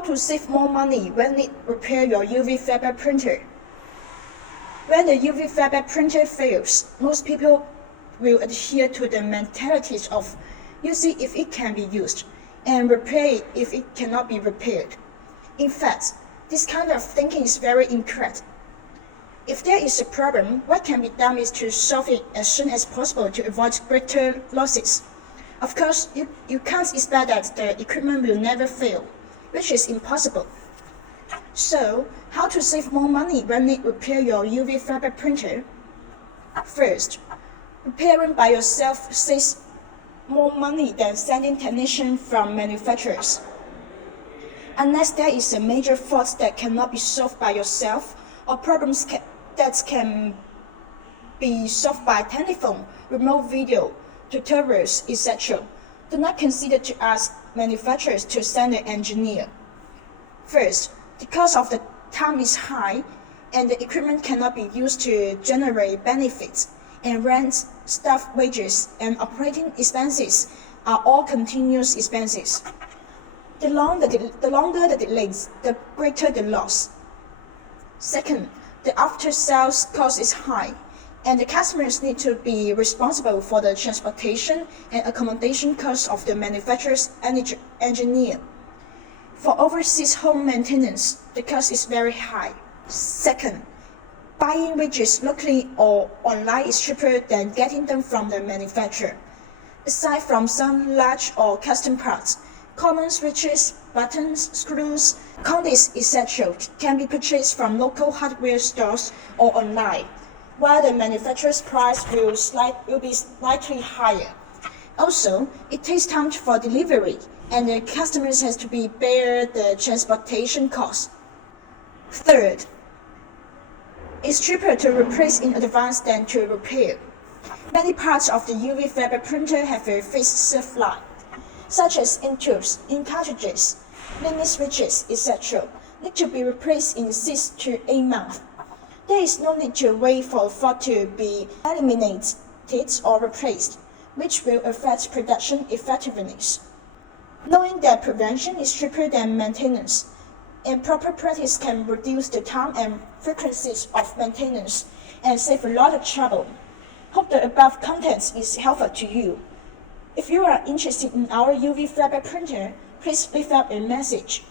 How to save more money when need repair your UV flatbed printer? When the UV flatbed printer fails, most people will adhere to the mentalities of use it if it can be used and repair it if it cannot be repaired. In fact, this kind of thinking is very incorrect. If there is a problem, what can be done is to solve it as soon as possible to avoid greater losses. Of course, you can't expect that the equipment will never fail, which is impossible. So, how to save more money when you repair your UV flatbed printer? First, repairing by yourself saves more money than sending technicians from manufacturers. Unless there is a major fault that cannot be solved by yourself, or problems that can be solved by telephone, remote video, tutorials, etc., do not consider to ask manufacturers to send an engineer. First, the cost of the time is high, and the equipment cannot be used to generate benefits, and rent, staff wages, and operating expenses are all continuous expenses. The longer the delays, the greater the loss. Second, the after-sales cost is high, and the customers need to be responsible for the transportation and accommodation costs of the manufacturer's engineer. For overseas home maintenance, the cost is very high. Second, buying widgets locally or online is cheaper than getting them from the manufacturer. Aside from some large or custom parts, common switches, buttons, screws, conduits, etc. can be purchased from local hardware stores or online, while the manufacturer's price will be slightly higher. Also, it takes time for delivery, and the customers has to bear the transportation costs. Third, it's cheaper to replace in advance than to repair. Many parts of the UV flatbed printer have a fixed shelf life, such as ink tubes, ink cartridges, limit switches, etc., need to be replaced in 6 to 8 months. There is no need to wait for a fault to be eliminated or replaced, which will affect production effectiveness. Knowing that prevention is cheaper than maintenance, and proper practice can reduce the time and frequencies of maintenance and save a lot of trouble. Hope the above content is helpful to you. If you are interested in our UV flatbed printer, please leave up a message.